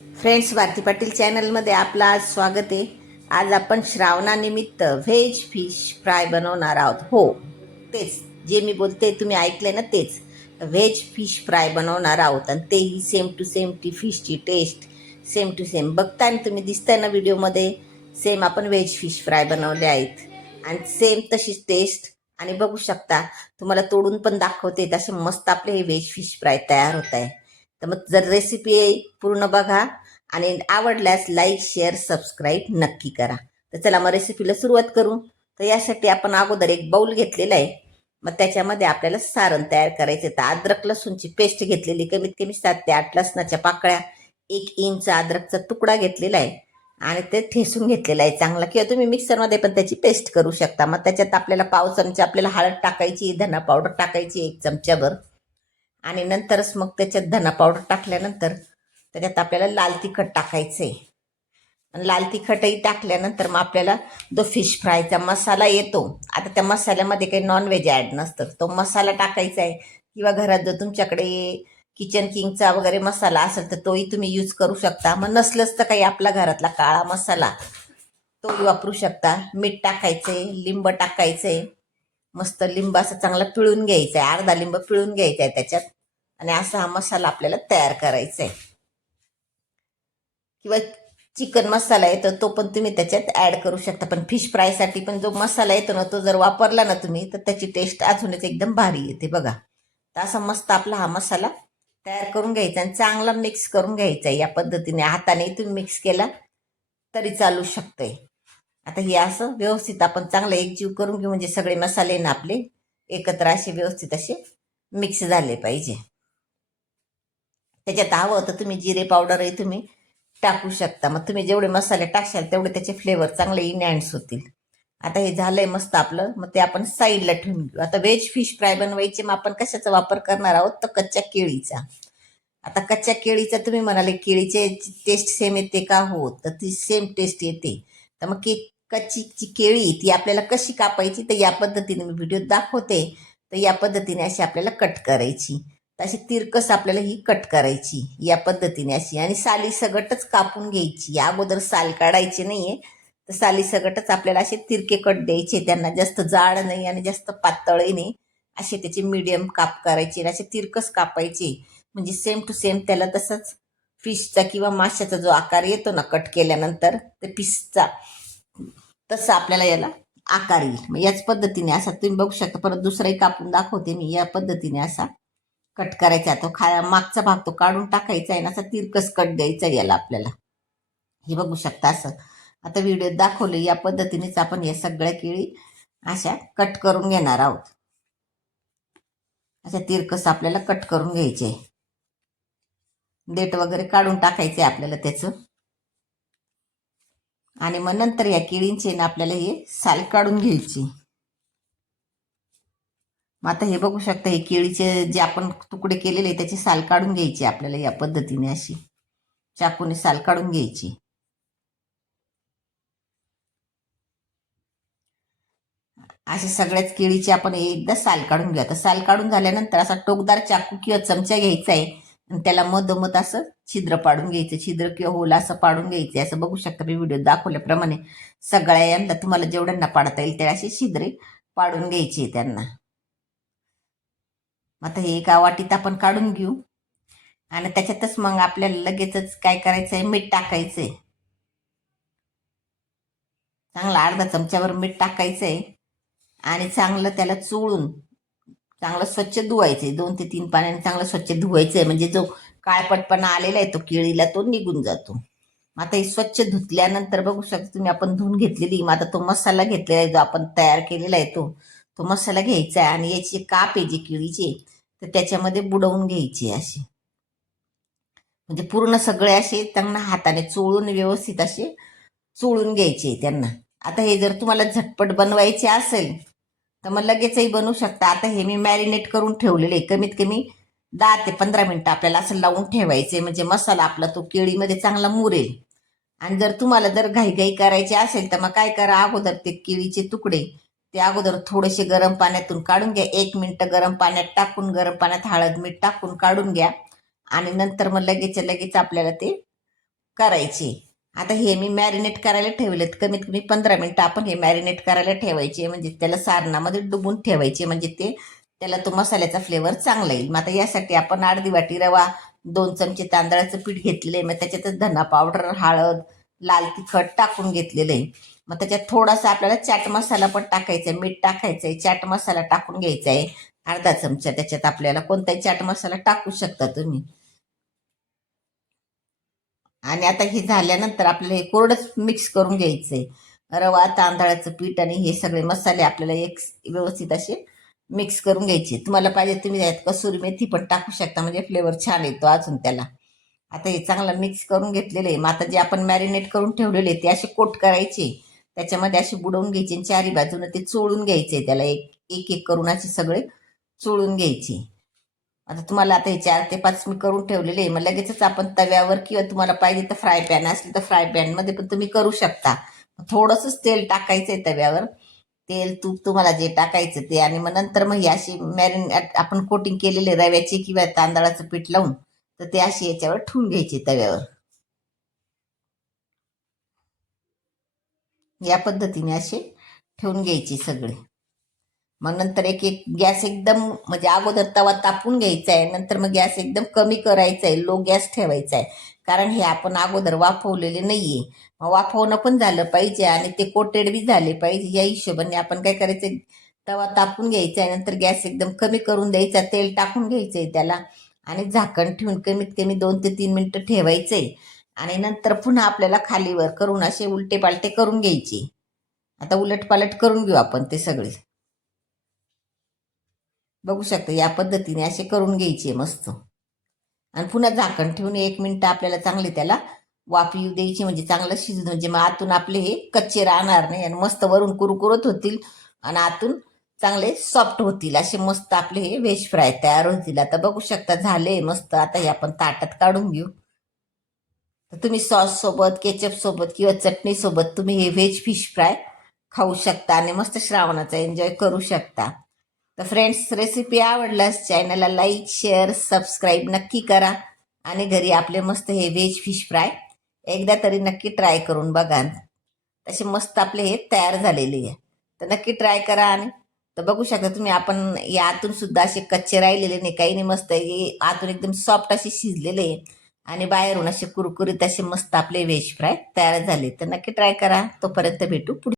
Friends, Bharti Patil चॅनलमध्ये आपलं आज स्वागत आहे. आज आपण श्रावणानिमित्त व्हेज फिश फ्राय बनवणार आहोत. हो, तेच जे मी बोलते तुम्ही ऐकले ना, तेच व्हेज फिश फ्राय बनवणार आहोत. आणि तेही सेम टू सेम ती फिशची टेस्ट सेम टू सेम बघताय ना तुम्ही, दिसताय ना व्हिडिओमध्ये. सेम आपण व्हेज फिश फ्राय बनवले आहेत आणि सेम तशीच टेस्ट. आणि बघू शकता, तुम्हाला तोडून पण दाखवते, तसे मस्त आपले हे व्हेज फिश फ्राय तयार होत आहे. तर मग जर रेसिपी पूर्ण बघा आणि आवडल्यास लाईक शेअर सबस्क्राईब नक्की करा. तर चला मग रेसिपीला सुरुवात करू. तर यासाठी आपण अगोदर एक बाउल घेतलेला आहे. मग त्याच्यामध्ये आपल्याला सारण तयार करायचं. तर अद्रक लसूणची पेस्ट घेतलेली, कमीत कमी 7 ते 8 लसणाच्या पाकळ्या, 1 इंच अद्रकचा तुकडा घेतलेला आहे आणि ते ठेसून घेतलेला आहे चांगला, किंवा तुम्ही मिक्सरमध्ये पण त्याची पेस्ट करू शकता. मग त्याच्यात आपल्याला पाव चमचा आपल्याला हळद टाकायची, धना पावडर टाकायची 1 चमचाभर, आणि नंतरच मग त्याच्यात धना पावडर टाकल्यानंतर त्याच्यात आपल्याला लाल तिखट टाकायचं आहे. आणि लाल तिखटही टाकल्यानंतर मग आपल्याला जो फिश फ्रायचा मसाला येतो, आता त्या मसाल्यामध्ये काही नॉनव्हेज ॲड नसतं, तो मसाला टाकायचा आहे. किंवा घरात जर तुमच्याकडे किचन किंगचा वगैरे मसाला असेल तर तोही तुम्ही यूज करू शकता. मग नसलंच तर काही आपला घरातला काळा मसाला तोही वापरू शकता. मीठ टाकायचंय, लिंब टाकायचंय, मस्त लिंब असं चांगला पिळून घ्यायचा आहे, अर्धा लिंब पिळून घ्यायचा आहे त्याच्यात. आणि असा हा मसाला आपल्याला तयार करायचा आहे. किंवा चिकन मसाला येतो तो पण तुम्ही त्याच्यात ॲड करू शकता. पण फिश फ्रायसाठी पण जो मसाला येतो ना, तो जर वापरला ना तुम्ही, तर त्याची टेस्ट अजूनच एकदम भारी येते बघा. तर असा मस्त आपला हा मसाला तयार करून घ्यायचा आणि चांगला मिक्स करून घ्यायचा. या पद्धतीने हाताने तुम्ही मिक्स केला तरी चालू शकतंय. आता हे असं व्यवस्थित आपण चांगलं एकजीव करून घेऊ, म्हणजे सगळे मसाले ना आपले एकत्र असे व्यवस्थित असे मिक्स झाले पाहिजे. त्याच्यात हवं तर तुम्ही जिरे पावडरही तुम्ही टाकू शकता. मग तुम्ही जेवढे मसाले टाकशाल तेवढे त्याचे फ्लेवर चांगले इनहॅन्स होतील. आता हे झालंय मस्त आपलं, मग ते आपण साईडला ठेवून घेऊ. आता व्हेज फिश फ्राय बनवायचे, मग आपण कशाचा वापर करणार आहोत, तर कच्च्या केळीचा. आता कच्च्या केळीचा तुम्ही म्हणाले केळीचे टेस्ट सेम येते का? हो, तर ती सेम टेस्ट येते. तर मग कच्ची जी केळी ती आपल्याला कशी कापायची, तर या पद्धतीने मी व्हिडिओ दाखवते. तर या पद्धतीने अशी आपल्याला कट करायची. अशी तिरकस आपल्याला ही कट करायची या पद्धतीने अशी, आणि साली सगटच कापून घ्यायची. अगोदर साल काढायची नाहीये, तर साली सगटच आपल्याला असे तिरके कट द्यायचे. त्यांना जास्त जाड नाही आणि जास्त पातळही नाही, असे त्याचे मीडियम काप करायचे आणि असे तिरकस कापायचे. म्हणजे सेम टू सेम त्याला तसंच फिशचा किंवा माशाचा जो आकार येतो ना कट केल्यानंतर, तर फिशचा तसं आपल्याला याला आकार येईल. मग याच पद्धतीने असा तुम्ही बघू शकता. परत दुसराही कापून दाखवते मी. या पद्धतीने असा कट करायचा. तो मागचा भाग तो काढून टाकायचा आहे ना, असा तिरकस कट द्यायचा याला आपल्याला. हे बघू शकता असं. आता व्हिडिओत दाखवले या पद्धतीनेच आपण या सगळ्या केळी अशा कट करून घेणार आहोत. अशा तिरकस आपल्याला कट करून घ्यायचे. देठ वगैरे काढून टाकायचे आपल्याला त्याचं. आणि मग नंतर या केळींचे ना आपल्याला हे साल काढून घ्यायची. मग आता हे बघू शकता, हे केळीचे जे आपण तुकडे केलेले त्याची साल काढून घ्यायची आपल्याला. या पद्धतीने अशी चाकूने साल काढून घ्यायची. अशा सगळ्याच केळीची आपण एकदा साल काढून घेऊ. आता साल काढून झाल्यानंतर असा टोकदार चाकू किंवा चमचा घ्यायचा आहे आणि त्याला मधोमध असं छिद्र पाडून घ्यायचं. छिद्र किंवा होल असं पाडून घ्यायचं. असं बघू शकता मी व्हिडिओ दाखवल्याप्रमाणे सगळ्या यांना तुम्हाला जेवढ्यांना पाडता येईल ते असे छिद्रे पाडून घ्यायचे त्यांना. आता हे एका वाटीत आपण काढून घेऊ आणि त्याच्यातच मग आपल्याला लगेचच काय करायचंय, मीठ टाकायचंय. चांगला अर्धा चमच्यावर मीठ टाकायचंय आणि चांगलं त्याला चोळून चांगलं स्वच्छ धुवायचंय. 2 ते 3 पाण्याने चांगलं स्वच्छ धुवायचंय, म्हणजे जो काळपटपणा आलेला आहे तो केळीला तो निघून जातो. आता हे स्वच्छ धुतल्यानंतर बघू शकता तुम्ही आपण धुवून घेतलेली. मग आता तो मसाला घेतलेला आहे जो आपण तयार केलेला आहे, तो मसाला घ्यायचा आहे आणि याचे काप आहे जे केळीचे, तर त्याच्यामध्ये बुडवून घ्यायचे असे. म्हणजे पूर्ण सगळे असे त्यांना हाताने चोळून व्यवस्थित असे चोळून घ्यायचे त्यांना. आता हे जर तुम्हाला झटपट बनवायचे असेल तर मग लगेचही बनवू शकता. आता हे मी मॅरिनेट करून ठेवलेले, कमीत कमी 10 ते 15 मिनिटं आपल्याला असं लावून ठेवायचे, म्हणजे मसाला आपला तो केळीमध्ये चांगला मुरेल. आणि जर तुम्हाला जर घाईघाई करायची असेल तर मग काय करा, अगोदर ते केळीचे तुकडे ते अगोदर थोडेसे गरम पाण्यातून काढून घ्या. 1 मिनिट गरम पाण्यात टाकून, गरम पाण्यात हळद मीठ टाकून काढून घ्या आणि नंतर मग लगेच लगेच आपल्याला ते करायची. आता हे मी मॅरिनेट करायला ठेवलेत, कमीत कमी 15 मिनिटं आपण हे मॅरिनेट करायला ठेवायचे, म्हणजे त्याला सारणामध्ये डुबून ठेवायचे, म्हणजे ते त्याला तो मसाल्याचा फ्लेवर चांगला येईल. मग आता यासाठी आपण अर्धी वाटी रवा, 2 चमचे तांदळाचं पीठ घेतलेलं आहे, मग त्याच्यातच धना पावडर, हळद, लाल तिखट टाकून घेतलेलं आहे. मग त्याच्यात थोडासा आपल्याला चाट मसाला पण टाकायचा आहे, मीठ टाकायचं आहे, चाट मसाला टाकून घ्यायचा आहे अर्धा चमचा. त्याच्यात आपल्याला कोणताही चाट मसाला टाकू शकता तुम्ही. आणि आता हे झाल्यानंतर आपल्याला हे कोरडंच मिक्स करून घ्यायचंय. रवा, तांदळाचं पीठ आणि हे सगळे मसाले आपल्याला एक व्यवस्थित असे मिक्स करून घ्यायचे. तुम्हाला पाहिजे तुम्ही यात कसुरी मेथी पण टाकू शकता, म्हणजे फ्लेवर छान येतो अजून त्याला. आता हे चांगलं मिक्स करून घेतलेलं आहे. मग आता जे आपण मॅरिनेट करून ठेवलेले ते असे कोट करायचे, त्याच्यामध्ये असे बुडवून घ्यायचे आणि चारी बाजूने ते चोळून घ्यायचे. त्याला एक एक एक करून असे सगळे चोळून घ्यायचे. आता तुम्हाला आता हे 4 ते 5 मी करून ठेवलेले आहे. मग लगेचच आपण तव्यावर किंवा तुम्हाला पाहिजे तर फ्राय पॅन असली तर फ्राय पॅनमध्ये पण तुम्ही करू शकता. थोडंसंच तेल टाकायचंय तव्यावर, तेल तूप तुम्हाला जे टाकायचं ते. आणि मग नंतर मग ही अशी मॅरिनेट आपण कोटिंग केलेले रव्याचे किंवा तांदळाचं पीठ लावून तर ते असे याच्यावर ठेवून घ्यायचे तव्यावर. या पद्धतीने असे ठेवून घ्यायचे सगळे. मग नंतर एक एक गॅस एकदम म्हणजे अगोदर तवा तापून घ्यायचा आहे, नंतर मग गॅस एकदम कमी करायचा आहे, लो गॅस ठेवायचा आहे. कारण हे आपण अगोदर वाफवलेले नाहीये. मग वाफवणं पण झालं पाहिजे आणि ते कोटेड बी झाले पाहिजे. या हिशोबाने आपण काय करायचं, तवा तापून घ्यायचा आहे, नंतर गॅस एकदम कमी करून द्यायचा, तेल टाकून घ्यायचंय त्याला आणि झाकण ठेवून कमीत कमी 2 ते 3 मिनिटं ठेवायचंय. आणि नंतर पुन्हा आपल्याला खालीवर करून असे उलटे पालटे करून घ्यायचे. आता उलट पालट करून घेऊ आपण ते सगळे. बघू शकता या पद्धतीने असे करून घ्यायचे मस्त. आणि पुन्हा झाकण ठेवून 1 मिनिट आपल्याला चांगले त्याला वाफ येऊ द्यायची, म्हणजे चांगलं शिजून, म्हणजे मग आतून आपले हे कच्चे राहणार नाही आणि मस्त वरून कुरकुरत होतील आणि आतून चांगले सॉफ्ट होतील. असे मस्त आपले हे व्हेज फ्राय तयार होतील. आता बघू शकता झाले मस्त. आता हे आपण ताटात काढून घेऊ. तर तुम्ही सॉस सोबत, केचप सोबत किंवा चटणी सोबत तुम्ही हे व्हेज फिश फ्राय खाऊ शकता आणि मस्त श्रावणाचा एन्जॉय करू शकता. तर फ्रेंड्स, रेसिपी आवडल्यास चॅनलला लाईक, शेअर, सबस्क्राईब नक्की करा. आणि घरी आपले मस्त हे व्हेज फिश फ्राय एकदा तरी नक्की ट्राय करून बघा. तसे मस्त आपले हे तयार झालेले आहे. तर नक्की ट्राय करा. आणि तर बघू शकता तुम्ही, आपण या आतून सुद्धा असे कच्चे राहिलेले नाही, काही नाही, मस्त हे आतून एकदम सॉफ्ट असे शिजलेले आहे आणि बाहेरून असे कुरकुरीत असे मस्त आपले व्हेज फ्राय तयार झाले. तर नक्की ट्राय करा. तोपर्यंत भेटू पुढे.